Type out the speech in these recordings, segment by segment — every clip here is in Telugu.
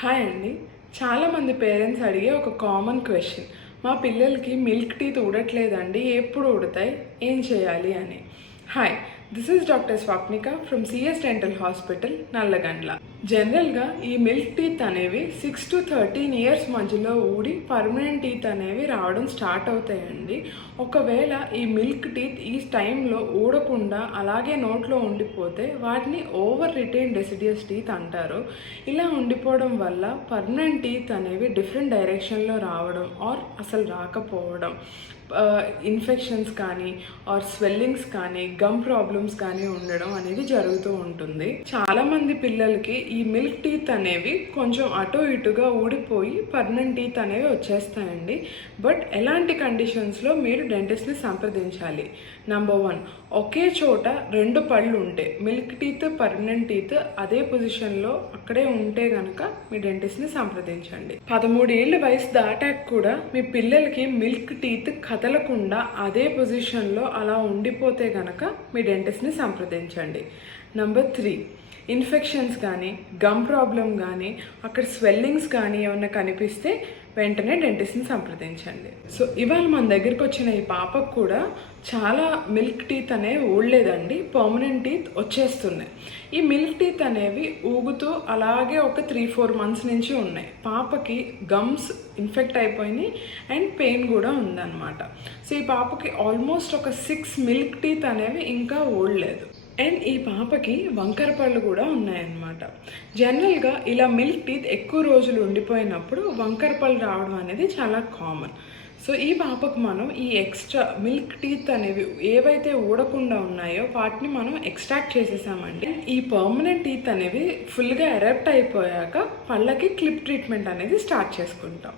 హాయ్ అండి. చాలామంది పేరెంట్స్ అడిగే ఒక కామన్ క్వశ్చన్, మా పిల్లలకి మిల్క్ టీత్ ఊడట్లేదండి, ఎప్పుడు ఊడతాయి, ఏం చేయాలి అని. Hi, this is doctor Swapnika from CS dental hospital, Nallagandla. జనరల్గా ఈ మిల్క్ టీత్ అనేవి 6 to 13 ఇయర్స్ మధ్యలో ఊడి పర్మనెంట్ టీత్ అనేవి రావడం స్టార్ట్ అవుతాయండి. ఒకవేళ ఈ మిల్క్ టీత్ ఈ టైంలో ఊడకుండా అలాగే నోట్లో ఉండిపోతే వాటిని ఓవర్ రిటైన్ డెసిడియస్ టీత్ అంటారు. ఇలా ఉండిపోవడం వల్ల పర్మనెంట్ టీత్ అనేవి డిఫరెంట్ డైరెక్షన్లో రావడం ఆర్ అసలు రాకపోవడం, ఇన్ఫెక్షన్స్ కానీ ఆర్ స్వెల్లింగ్స్ కానీ గమ్ ప్రాబ్లమ్స్ కానీ ఉండడం అనేది జరుగుతూ ఉంటుంది. చాలామంది పిల్లలకి ఈ మిల్క్ టీత్ అనేవి కొంచెం అటు ఇటుగా ఊడిపోయి పర్మనెంట్ టీత్ అనేవి వచ్చేస్తాయండి. బట్ ఎలాంటి కండిషన్స్లో మీరు డెంటిస్ట్ని సంప్రదించాలి? నెంబర్ 1, ఒకే చోట 2 పళ్ళు ఉంటే, మిల్క్ టీత్ పర్మనెంట్ టీత్ అదే పొజిషన్లో అక్కడే ఉంటే కనుక మీ డెంటిస్ట్ని సంప్రదించండి. 13 ఏళ్ళ వయసు దాటాక కూడా మీ పిల్లలకి మిల్క్ టీత్ కదలకుండా అదే పొజిషన్లో అలా ఉండిపోతే కనుక మీ డెంటిస్ట్ని సంప్రదించండి. నెంబర్ 3, ఇన్ఫెక్షన్స్ కానీ గమ్ ప్రాబ్లం కానీ అక్కడ స్వెల్లింగ్స్ కానీ ఏమైనా కనిపిస్తే వెంటనే డెంటిస్ట్ని సంప్రదించండి. సో ఇవాళ మన దగ్గరికి వచ్చిన ఈ పాపకు కూడా చాలా మిల్క్ టీత్ అనేవి ఊడలేదండి, పర్మనెంట్ టీత్ వచ్చేస్తున్నాయి. ఈ మిల్క్ టీత్ అనేవి ఊగుతూ అలాగే ఒక 3-4 months నుంచి ఉన్నాయి. పాపకి గమ్స్ ఇన్ఫెక్ట్ అయిపోయినాయి అండ్ పెయిన్ కూడా ఉందన్నమాట. సో ఈ పాపకి ఆల్మోస్ట్ ఒక 6 మిల్క్ టీత్ అనేవి ఇంకా ఊడలేదు. అండ్ ఈ పాపకి వంకర పళ్ళు కూడా ఉన్నాయన్నమాట. జనరల్గా ఇలా మిల్క్ టీత్ ఎక్కువ రోజులు ఉండిపోయినప్పుడు వంకర పళ్ళు రావడం అనేది చాలా కామన్. సో ఈ పాపకు మనం ఈ ఎక్స్ట్రా మిల్క్ టీత్ అనేవి ఏవైతే ఊడకుండా ఉన్నాయో వాటిని మనం ఎక్స్ట్రాక్ట్ చేసేసామండి. ఈ పర్మనెంట్ టీత్ అనేవి ఫుల్గా ఎరప్ట్ అయిపోయాక పళ్ళకి క్లిప్ ట్రీట్మెంట్ అనేది స్టార్ట్ చేసుకుంటాం.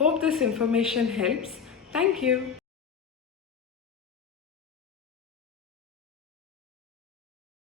Hope this information helps. Thank you.